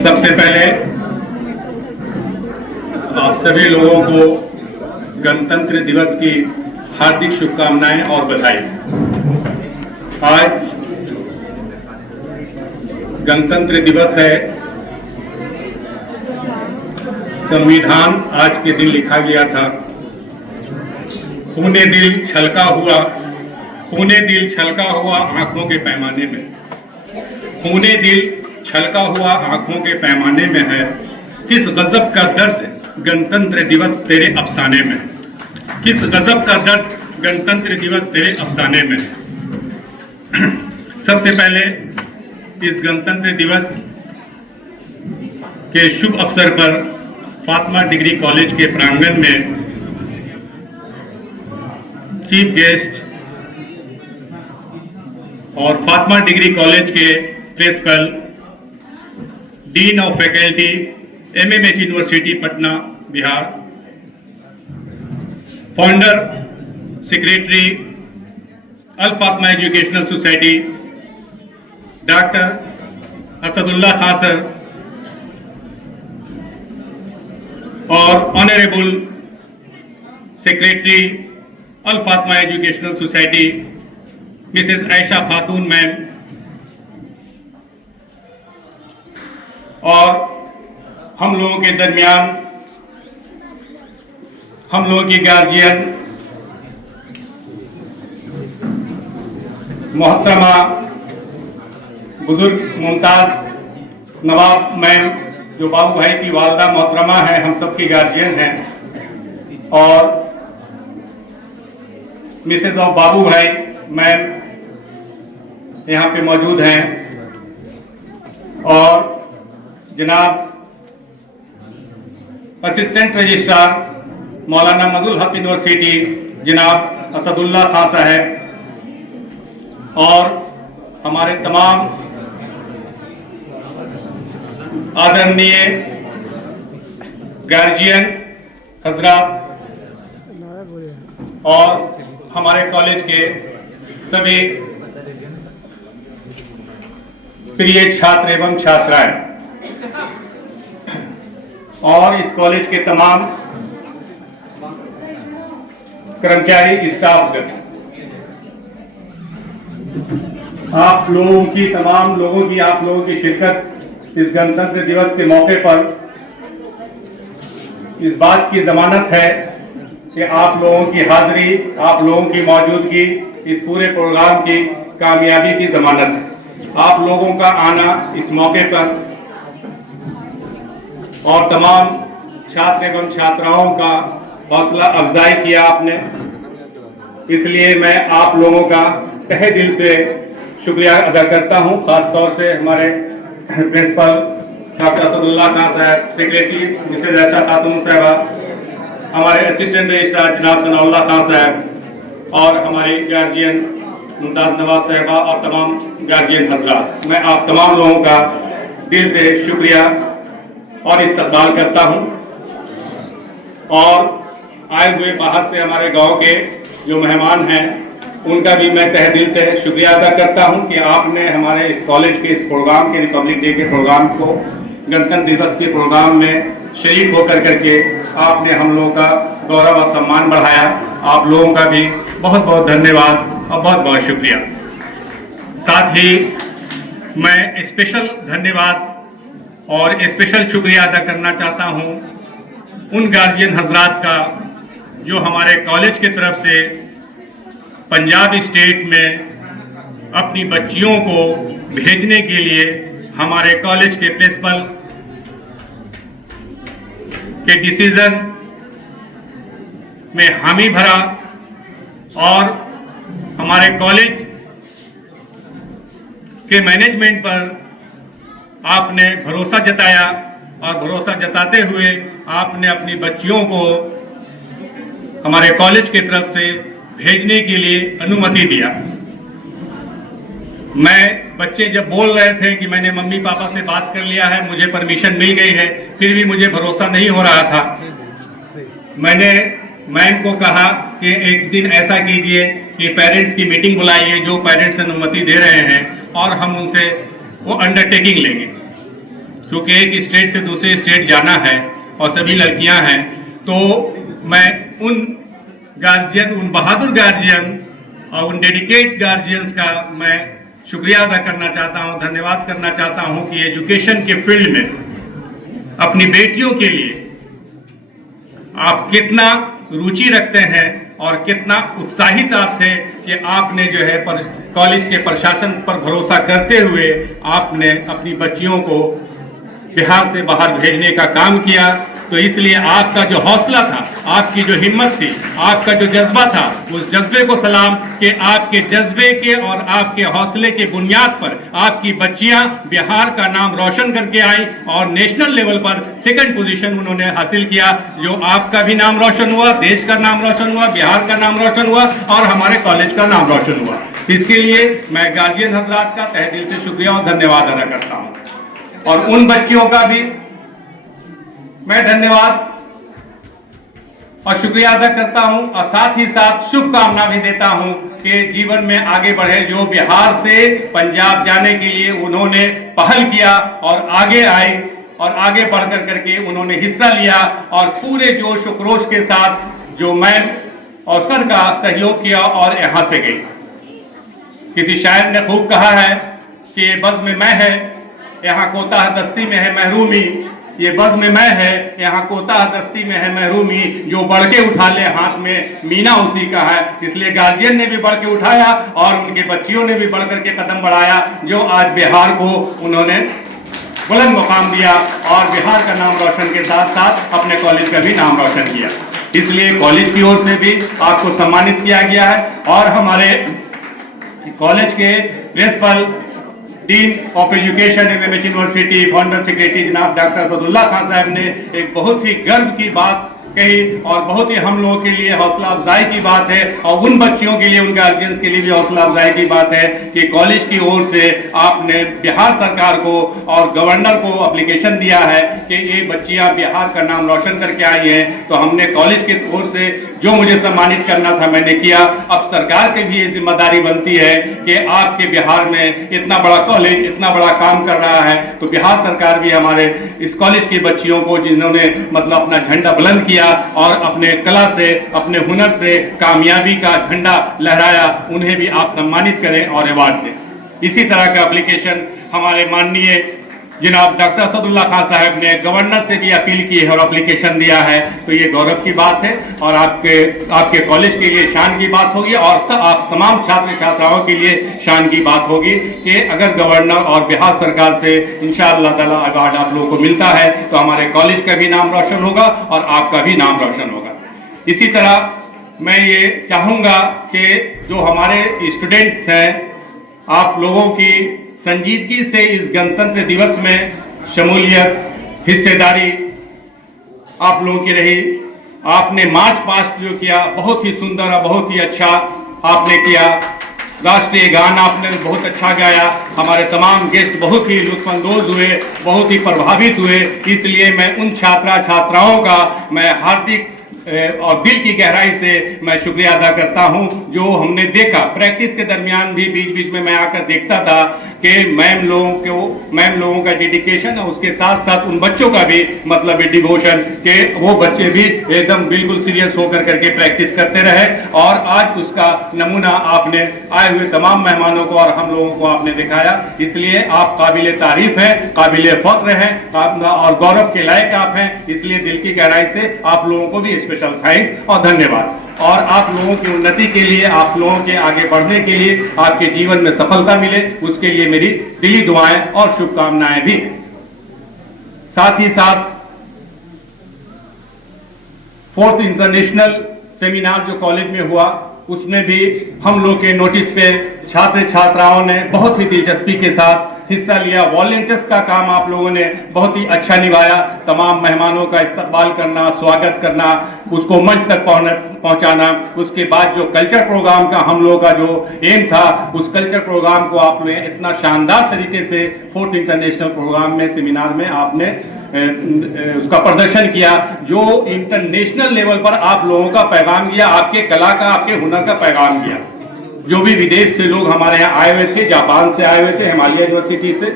सबसे पहले आप सभी लोगों को गणतंत्र दिवस की हार्दिक शुभकामनाएं और बधाई। आज गणतंत्र दिवस है। संविधान आज के दिन लिखा गया था। खूने दिल छलका हुआ आंखों के पैमाने में, खूने दिल छलका हुआ आंखों के पैमाने में है। किस गजब का दर्द गणतंत्र दिवस तेरे अफसाने में, किस गजब का दर्द गणतंत्र दिवस तेरे अफसाने में। सबसे पहले इस गणतंत्र दिवस के शुभ अवसर पर फातिमा डिग्री कॉलेज के प्रांगण में चीफ गेस्ट और फातिमा डिग्री कॉलेज के principal, dean of faculty, MMH university Patna Bihar, founder secretary Al Fatima educational society doctor Asadullah Khan sir और honourable secretary Al Fatima educational society Mrs Ayesha Khatoon ma'am, और हम लोगों के दरमियान हम लोगों की गार्जियन मोहतरमा बुजुर्ग मुमताज नवाब मैम, जो बाबू भाई की वालदा मोहतरमा है, हम सब की गार्जियन हैं, और मिसेस ऑफ बाबू भाई मैम यहाँ पे मौजूद हैं, और जनाब असिस्टेंट रजिस्ट्रार मौलाना मदुल हक यूनिवर्सिटी जनाब असदुल्ला खान साहब, और हमारे तमाम आदरणीय गार्जियन हजरात और हमारे कॉलेज के सभी प्रिय छात्र एवं छात्राएं, और इस कॉलेज के तमाम कर्मचारी स्टाफ, आप लोगों की तमाम लोगों की आप लोगों की शिरकत इस गणतंत्र दिवस के मौके पर इस बात की जमानत है कि आप लोगों की हाजिरी, आप लोगों की मौजूदगी इस पूरे प्रोग्राम की कामयाबी की जमानत है। आप लोगों का आना इस मौके पर और तमाम छात्र एवं छात्राओं का हौसला अफजाई किया आपने, इसलिए मैं आप लोगों का तहे दिल से शुक्रिया अदा करता हूं। खासतौर से हमारे प्रिंसिपल डॉक्टर असदुल्ला खान साहब, सेक्रेटरी मिसेज आयशा खातून साहबा, हमारे असिस्टेंट रजिस्ट्रार जनाब सनाउल्लाह खान साहब, और हमारे गार्जियन मुमताज नवाब साहबा और तमाम गार्जियन हजरात, मैं आप तमाम लोगों का दिल से शुक्रिया और इस्तकबाल करता हूं। और आए हुए बाहर से हमारे गांव के जो मेहमान हैं, उनका भी मैं तहे दिल से शुक्रिया अदा करता हूं कि आपने हमारे इस कॉलेज के इस प्रोग्राम के, रिपब्लिक डे के प्रोग्राम को, गणतंत्र दिवस के प्रोग्राम में शरीक होकर करके आपने हम लोगों का गौरव और सम्मान बढ़ाया। आप लोगों का भी बहुत बहुत धन्यवाद और बहुत बहुत शुक्रिया। साथ ही मैं स्पेशल धन्यवाद और स्पेशल शुक्रिया अदा करना चाहता हूं उन गार्जियन हजरात का जो हमारे कॉलेज की तरफ से पंजाब स्टेट में अपनी बच्चियों को भेजने के लिए हमारे कॉलेज के प्रिंसिपल के डिसीजन में हामी भरा, और हमारे कॉलेज के मैनेजमेंट पर आपने भरोसा जताया, और भरोसा जताते हुए आपने अपनी बच्चियों को हमारे कॉलेज की तरफ से भेजने के लिए अनुमति दिया। मैं बच्चे जब बोल रहे थे कि मैंने मम्मी पापा से बात कर लिया है, मुझे परमिशन मिल गई है, फिर भी मुझे भरोसा नहीं हो रहा था। मैंने मैम को कहा कि एक दिन ऐसा कीजिए कि पेरेंट्स की मीटिंग बुलाइए, जो पेरेंट्स अनुमति दे रहे हैं, और हम उनसे वो अंडरटेकिंग लेंगे। क्योंकि एक स्टेट से दूसरे स्टेट जाना है और सभी लड़कियां हैं, तो मैं उन गार्जियन, उन बहादुर गार्जियन और उन डेडिकेट गार्जियंस का मैं शुक्रिया अदा करना चाहता हूं, धन्यवाद करना चाहता हूं कि एजुकेशन के फील्ड में अपनी बेटियों के लिए आप कितना रुचि रखते हैं और कितना उत्साहित आप थे कि आपने जो है कॉलेज के प्रशासन पर भरोसा करते हुए आपने अपनी बच्चियों को बिहार से बाहर भेजने का काम किया। तो इसलिए आपका जो हौसला था, आपकी जो हिम्मत थी, आपका जो जज्बा था, उस जज्बे को सलाम कि आपके जज्बे के और आपके हौसले के बुनियाद पर आपकी बच्चियां बिहार का नाम रोशन करके आई और नेशनल लेवल पर सेकंड पोजीशन उन्होंने हासिल किया, जो आपका भी नाम रोशन हुआ, देश का नाम रोशन हुआ, बिहार का नाम रोशन हुआ और हमारे कॉलेज का नाम रोशन हुआ। इसके लिए मैं गार्जियन हजरात का तहे दिल से शुक्रिया और धन्यवाद अदा करता हूँ और उन बच्चियों का भी मैं धन्यवाद और शुक्रिया अदा करता हूं और साथ ही साथ शुभकामना भी देता हूं कि जीवन में आगे बढ़े। जो बिहार से पंजाब जाने के लिए उन्होंने पहल किया और आगे आए और आगे बढ़कर करके उन्होंने हिस्सा लिया और पूरे जोश और क्रोश के साथ जो मैम और सर का सहयोग किया और यहां से गई। किसी शायर ने खूब कहा है कि ये बज़्म में मैं है, यहाँ कोताह दस्ती में है महरूमी। ये बज़्म में मैं है, यहाँ कोताह दस्ती में है महरूमी। जो बढ़ के उठा ले हाथ में मीना उसी का है। इसलिए गार्जियन ने भी बढ़ के उठाया और उनके बच्चियों ने भी बढ़ करके कदम बढ़ाया, जो आज बिहार को उन्होंने बुलंद मुकाम दिया और बिहार का नाम रोशन के साथ साथ अपने कॉलेज का भी नाम रोशन किया। इसलिए कॉलेज की ओर से भी आपको सम्मानित किया गया है और हमारे कॉलेज के principal, dean of education MMH university, founder secretary जनाब डॉक्टर असदुल्ला खान साहब ने एक बहुत ही गर्व की बात कही और बहुत ही हम लोगों के लिए हौसला अफजाई की बात है और उन बच्चियों के लिए, उन गार्जियंस के लिए भी हौसला अफजाई की बात है कि कॉलेज की ओर से आपने बिहार सरकार को और गवर्नर को एप्लीकेशन दिया है कि ये बच्चियां बिहार का नाम रोशन करके आई हैं। तो हमने कॉलेज की ओर से जो मुझे सम्मानित करना था मैंने किया। अब सरकार की भी ये जिम्मेदारी बनती है कि आपके बिहार में इतना बड़ा कॉलेज इतना बड़ा काम कर रहा है, तो बिहार सरकार भी हमारे इस कॉलेज की बच्चियों को, जिन्होंने मतलब अपना झंडा बुलंद किया और अपने कला से, अपने हुनर से कामयाबी का झंडा लहराया, उन्हें भी आप सम्मानित करें और अवार्ड दें। इसी तरह का एप्लीकेशन हमारे माननीय जनाब डॉक्टर असदुल्ला खान साहब ने गवर्नर से भी अपील की है और एप्लीकेशन दिया है। तो ये गौरव की बात है और आपके कॉलेज के लिए शान की बात होगी और आप तमाम छात्र छात्राओं के लिए शान की बात होगी कि अगर गवर्नर और बिहार सरकार से इंशाअल्लाह ताला अवार्ड आप लोगों को मिलता है तो हमारे कॉलेज का भी नाम रोशन होगा और आपका भी नाम रोशन होगा। इसी तरह मैं ये चाहूँगा कि जो हमारे स्टूडेंट्स हैं, आप लोगों की संजीदगी से इस गणतंत्र दिवस में शमूलियत, हिस्सेदारी आप लोगों की रही। आपने मार्च पास्ट जो किया बहुत ही सुंदर और बहुत ही अच्छा आपने किया। राष्ट्रीय गान आपने बहुत अच्छा गाया। हमारे तमाम गेस्ट बहुत ही लुत्फानंदोज हुए, बहुत ही प्रभावित हुए। इसलिए मैं उन छात्राओं का मैं हार्दिक और दिल की गहराई से मैं शुक्रिया अदा करता हूं। जो हमने देखा प्रैक्टिस के दरमियान भी बीच बीच में मैं आकर देखता था कि मैम लोगों का डेडिकेशन और उसके साथ साथ उन बच्चों का भी मतलब डिवोशन कि वो बच्चे भी एकदम बिल्कुल सीरियस होकर करके प्रैक्टिस करते रहे और आज उसका नमूना आपने आए हुए तमाम मेहमानों को और हम लोगों को आपने दिखाया। इसलिए आप काबिल तारीफ हैं, काबिल फख्र हैं और गौरव के लायक आप हैं। इसलिए दिल की गहराई से आप लोगों को भी स्पेशल थैंक्स और धन्यवाद। और आप लोगों की उन्नति के लिए, आप लोगों के आगे बढ़ने के लिए, आपके जीवन में सफलता मिले, उसके लिए मेरी दिली दुआएं और शुभकामनाएं भी। साथ ही साथ 4th इंटरनेशनल सेमिनार जो कॉलेज में हुआ उसमें भी हम लोग के नोटिस पे छात्र छात्राओं ने बहुत ही दिलचस्पी के साथ हिस्सा लिया। वॉलंटियर्स का काम आप लोगों ने बहुत ही अच्छा निभाया। तमाम मेहमानों का इस्तकबाल करना, स्वागत करना, उसको मंच तक पहुंचाना। उसके बाद जो कल्चर प्रोग्राम का हम लोगों का जो एम था, उस कल्चर प्रोग्राम को आप लोगों ने इतना शानदार तरीके से 4th इंटरनेशनल प्रोग्राम में, सेमिनार में आपने उसका प्रदर्शन किया, जो इंटरनेशनल लेवल पर आप लोगों का पैगाम गया, आपके कला का, आपके हुनर का पैगाम गया। जो भी विदेश से लोग हमारे यहाँ आए हुए थे, जापान से आए हुए थे, हिमालय यूनिवर्सिटी से,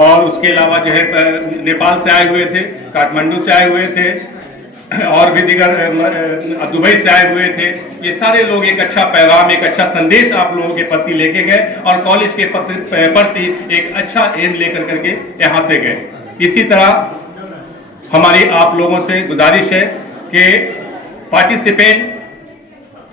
और उसके अलावा जो है नेपाल से आए हुए थे, काठमांडू से आए हुए थे और भी दीगर दुबई से आए हुए थे। ये सारे लोग एक अच्छा पैगाम, एक अच्छा संदेश आप लोगों के प्रति लेके गए और कॉलेज के प्रति एक अच्छा एम लेकर करके यहाँ से गए। इसी तरह हमारी आप लोगों से गुजारिश है कि पार्टिसिपेंट,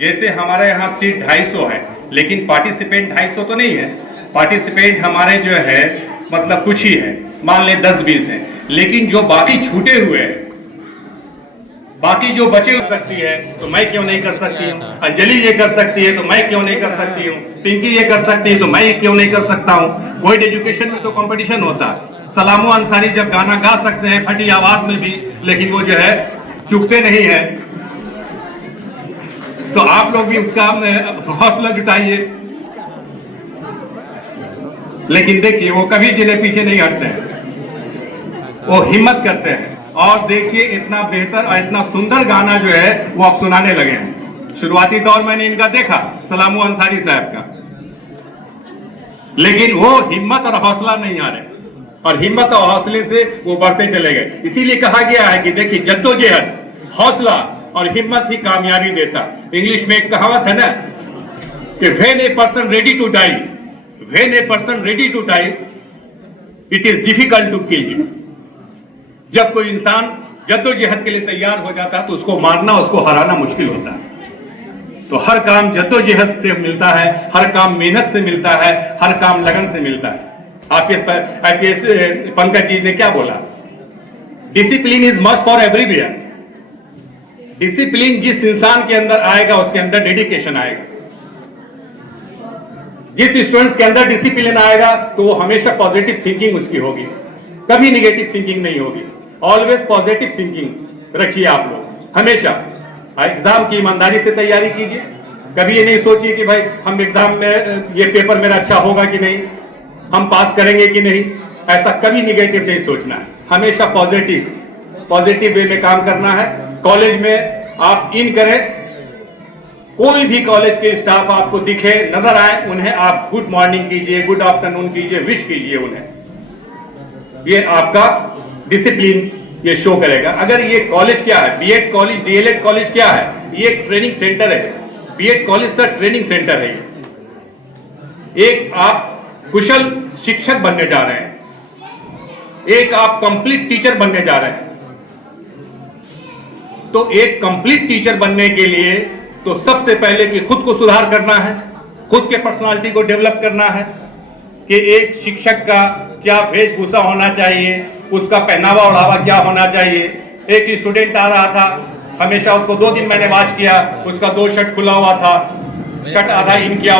जैसे हमारे यहाँ सीट 250 है, लेकिन पार्टिसिपेंट 250 तो नहीं है। पार्टिसिपेंट हमारे जो है मतलब कुछ ही है, मान ले 10-20 हैं, लेकिन जो बाकी छूटे हुए हैं, बाकी जो बचे हो सकती है तो मैं क्यों नहीं कर सकती हूँ, अंजलि ये कर सकती है तो मैं क्यों नहीं कर सकती हूँ, पिंकी ये कर सकती है तो मैं क्यों नहीं कर सकता हूँ। कोविड एजुकेशन में तो कंपटीशन होता है। सलामो अंसारी जब गाना गा सकते हैं फटी आवाज में भी, लेकिन वो जो है चुकते नहीं है। तो आप लोग भी उसका हौसला जुटाइए। लेकिन देखिए वो कभी जिन्हें पीछे नहीं हटते हैं, वो हिम्मत करते हैं। और देखिए इतना बेहतर और इतना सुंदर गाना जो है वो आप सुनाने लगे हैं। शुरुआती दौर मैंने इनका देखा, सलामो अंसारी साहब का, लेकिन वो हिम्मत और हौसला नहीं आ रहे, और हिम्मत और हौसले से वो बढ़ते चले गए। इसीलिए कहा गया है कि देखिए जद्दोजहद, हौसला और हिम्मत ही कामयाबी देता। इंग्लिश में एक कहावत है ना कि when a person ready to die, when a person ready to die, it is difficult to kill him. जब कोई इंसान जद्दोजहद के लिए तैयार हो जाता है तो उसको मारना, उसको हराना मुश्किल होता है। तो हर काम जद्दोजहद से मिलता है, हर काम मेहनत से मिलता है, हर काम लगन से मिलता है। आईपीएस पंकज जी ने क्या बोला, discipline is must for everywhere. Discipline जिस इंसान के अंदर आएगा उसके अंदर डेडिकेशन आएगा। जिस स्टूडेंट्स के अंदर डिसिप्लिन आएगा तो वो हमेशा पॉजिटिव थिंकिंग उसकी होगी, कभी निगेटिव थिंकिंग नहीं होगी। ऑलवेज पॉजिटिव थिंकिंग रखिए आप लोग हमेशा। एग्जाम की ईमानदारी से तैयारी कीजिए। कभी ये नहीं सोचिए कि भाई हम एग्जाम में ये पेपर मेरा अच्छा होगा कि नहीं, हम पास करेंगे कि नहीं। ऐसा कभी निगेटिव नहीं सोचना है, हमेशा पॉजिटिव वे में काम करना है। कॉलेज में आप इन करें, कोई भी कॉलेज के स्टाफ आपको दिखे नजर आए, उन्हें आप गुड मॉर्निंग कीजिए, गुड आफ्टरनून कीजिए, विश कीजिए उन्हें। ये आपका डिसिप्लिन ये शो करेगा। अगर ये कॉलेज क्या है, बीएड कॉलेज, डीएलएड कॉलेज क्या है, ये एक ट्रेनिंग सेंटर है। BEd college sir training centre है। एक आप कुशल शिक्षक बनने जा रहे हैं, एक आप कंप्लीट टीचर बनने जा रहे हैं। तो एक कंप्लीट टीचर बनने के लिए तो सबसे पहले कि खुद को सुधार करना है, खुद के पर्सनालिटी को डेवलप करना है कि एक शिक्षक का क्या वेशभूषा होना चाहिए, उसका पहनावा ओढ़ावा क्या होना चाहिए। एक स्टूडेंट आ रहा था, हमेशा उसको 2 दिन मैंने वॉच किया, उसका 2 शर्ट खुला हुआ था, शर्ट आधा इन किया